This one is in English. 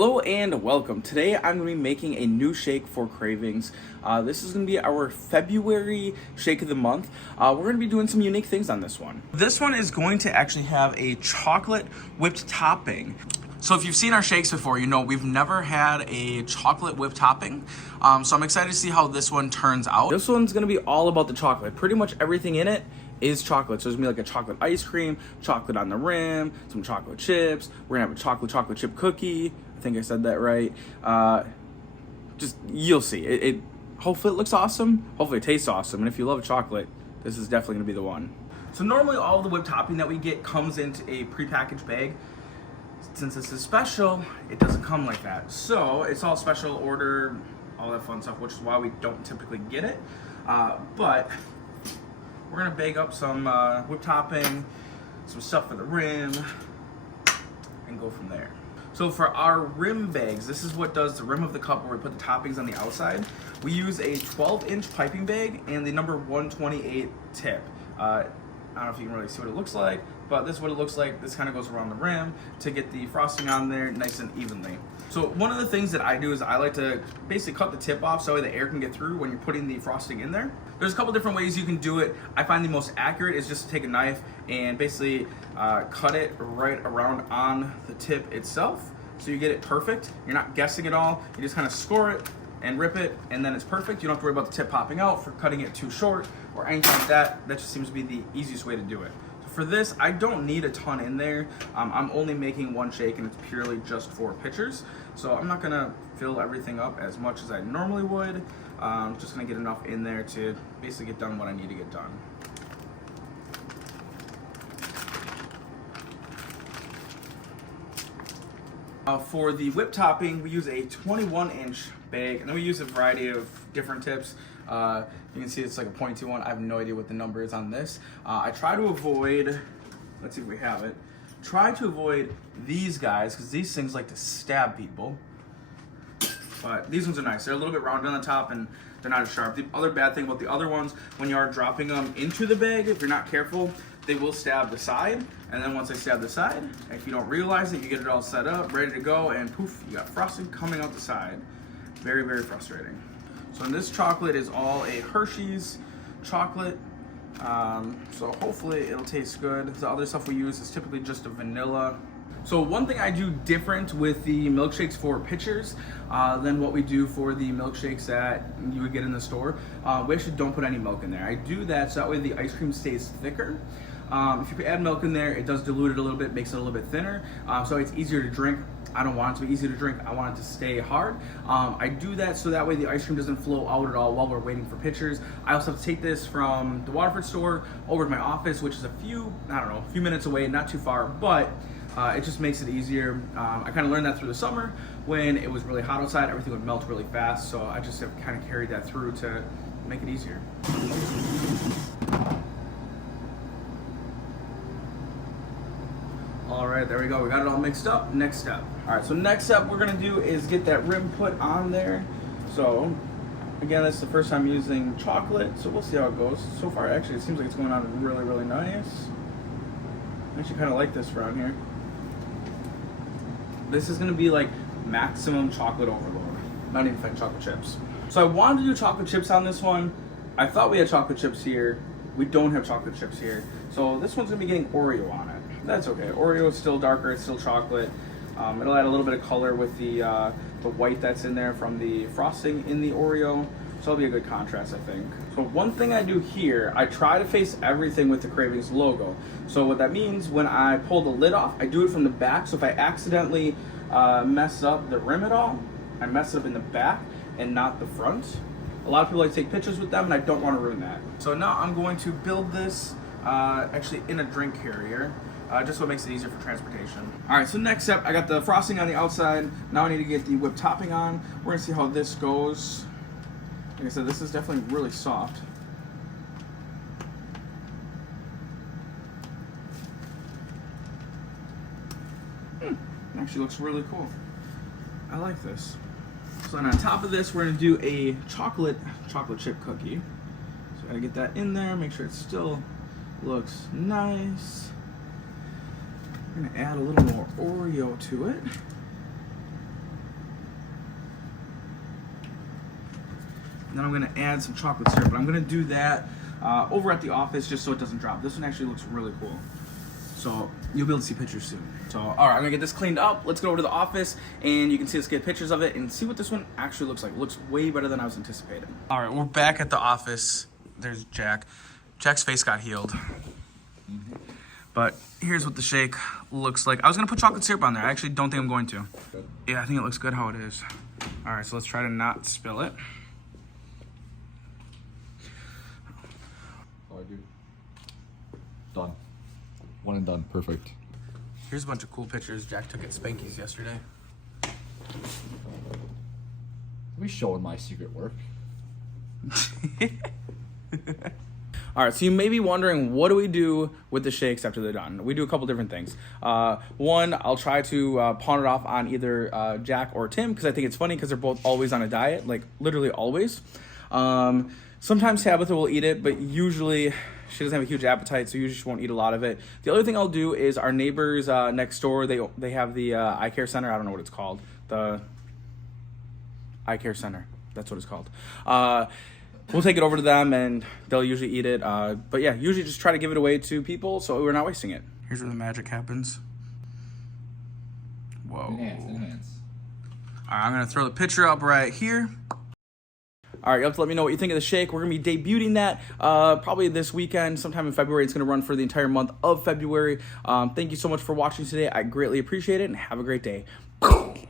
Hello and welcome. Today I'm going to be making a new shake for Kravings. This is going to be our February shake of the month. We're going to be doing some unique things on this one. This one is going to actually have a chocolate whipped topping. So if you've seen our shakes before, you know we've never had a chocolate whipped topping. So I'm excited to see how this one turns out. This one's going to be all about the chocolate. Pretty much everything in it is chocolate. So there's gonna be like a chocolate ice cream, chocolate on the rim, some chocolate chips. We're gonna have a chocolate chip cookie. I think I said that right. Just you'll see. It hopefully it looks awesome. Hopefully it tastes awesome. And if you love chocolate, this is definitely gonna be the one. So normally all of the whipped topping that we get comes into a prepackaged bag. Since this is special, it doesn't come like that. So it's all special order, all that fun stuff, which is why we don't typically get it. But we're gonna bag up some whipped topping, some stuff for the rim, and go from there. So for our rim bags, this is what does the rim of the cup where we put the toppings on the outside. We use a 12-inch piping bag and the number 128 tip. I don't know if you can really see what it looks like, but this is what it looks like. This kind of goes around the rim to get the frosting on there nice and evenly. So one of the things that I do is I like to basically cut the tip off so the air can get through when you're putting the frosting in there. There's a couple different ways you can do it. I find the most accurate is just to take a knife and basically cut it right around on the tip itself. So you get it perfect. You're not guessing at all. You just kind of score it and rip it, and then it's perfect. You don't have to worry about the tip popping out for cutting it too short or anything like that. That just seems to be the easiest way to do it. For this, I don't need a ton in there. I'm only making one shake and it's purely just for pitchers. So I'm not gonna fill everything up as much as I normally would. Just gonna get enough in there to basically get done what I need to get done. For the whip topping, we use a 21-inch bag, and then we use a variety of different tips. You can see it's like a 0.2 one. I have no idea what the number is on this. I try to avoid, let's see if we have it, try to avoid these guys, because these things like to stab people. But these ones are nice. They're a little bit rounded on the top, and they're not as sharp. The other bad thing about the other ones, when you are dropping them into the bag, if you're not careful, they will stab the side. And then once they stab the side, if you don't realize it, you get it all set up, ready to go, and poof, you got frosting coming out the side. Very, very frustrating. So this chocolate is all a Hershey's chocolate. So hopefully it'll taste good. The other stuff we use is typically just a vanilla. So one thing I do different with the milkshakes for pitchers than what we do for the milkshakes that you would get in the store, we actually don't put any milk in there. I do that so that way the ice cream stays thicker. If you add milk in there, it does dilute it a little bit, makes it a little bit thinner, so it's easier to drink. I don't want it to be easy to drink. I want it to stay hard. I do that so that way the ice cream doesn't flow out at all while we're waiting for pitchers. I also have to take this from the Waterford store over to my office, which is a few minutes away, not too far, but it just makes it easier. I kind of learned that through the summer when it was really hot outside. Everything would melt really fast, so I just have kind of carried that through to make it easier. All right, there we go. We got it all mixed up. Next step. All right, so next step we're gonna do is get that rim put on there. So again, this is the first time using chocolate, so we'll see how it goes. So far, actually, it seems like it's going on really, really nice. I actually kind of like this around here. This is gonna be like maximum chocolate overload. Not even like chocolate chips. So I wanted to do chocolate chips on this one. I thought we had chocolate chips here. We don't have chocolate chips here. So this one's gonna be getting Oreo on it. That's okay. Oreo is still darker, it's still chocolate. It'll add a little bit of color with the white that's in there from the frosting in the Oreo. So it'll be a good contrast, I think. So one thing I do here, I try to face everything with the Kravings logo. So what that means, when I pull the lid off, I do it from the back. So if I accidentally mess up the rim at all, I mess it up in the back and not the front. A lot of people like to take pictures with them, and I don't want to ruin that. So now I'm going to build this actually in a drink carrier. Just so it makes it easier for transportation. All right, so next step, I got the frosting on the outside. Now I need to get the whipped topping on. We're gonna see how this goes. Like I said, this is definitely really soft. Actually looks really cool. I like this. So on top of this, we're gonna do a chocolate chip cookie. So I gotta get that in there, make sure it still looks nice. I'm gonna add a little more Oreo to it. then I'm gonna add some chocolate syrup. But I'm gonna do that over at the office just so it doesn't drop. This one actually looks really cool. So you'll be able to see pictures soon. So, all right, I'm gonna get this cleaned up. Let's go over to the office and you can see us get pictures of it and see what this one actually looks like. It looks way better than I was anticipating. All right, we're back at the office. There's Jack. Jack's face got healed. But here's what the shake looks like. I was gonna put chocolate syrup on there. I actually don't think I'm going to. Good. Yeah, I think it looks good how it is. All right, so let's try to not spill it. Oh, I do. Done. One and done. Perfect. Here's a bunch of cool pictures Jack took at Spanky's yesterday. Are we showing my secret work? All right, so you may be wondering, what do we do with the shakes after they're done? We do a couple different things. One, I'll try to pawn it off on either Jack or Tim, because I think it's funny because they're both always on a diet, like literally always. Sometimes Tabitha will eat it, but usually she doesn't have a huge appetite, so usually she won't eat a lot of it. The other thing I'll do is our neighbors next door, they have the eye care center. I don't know what it's called. The eye care center. That's what it's called. We'll take it over to them, and they'll usually eat it. But yeah, usually just try to give it away to people so we're not wasting it. Here's where the magic happens. Whoa. Enhance. All right, I'm going to throw the picture up right here. All right, you have to let me know what you think of the shake. We're going to be debuting that probably this weekend, sometime in February. It's going to run for the entire month of February. Thank you so much for watching today. I greatly appreciate it, and have a great day.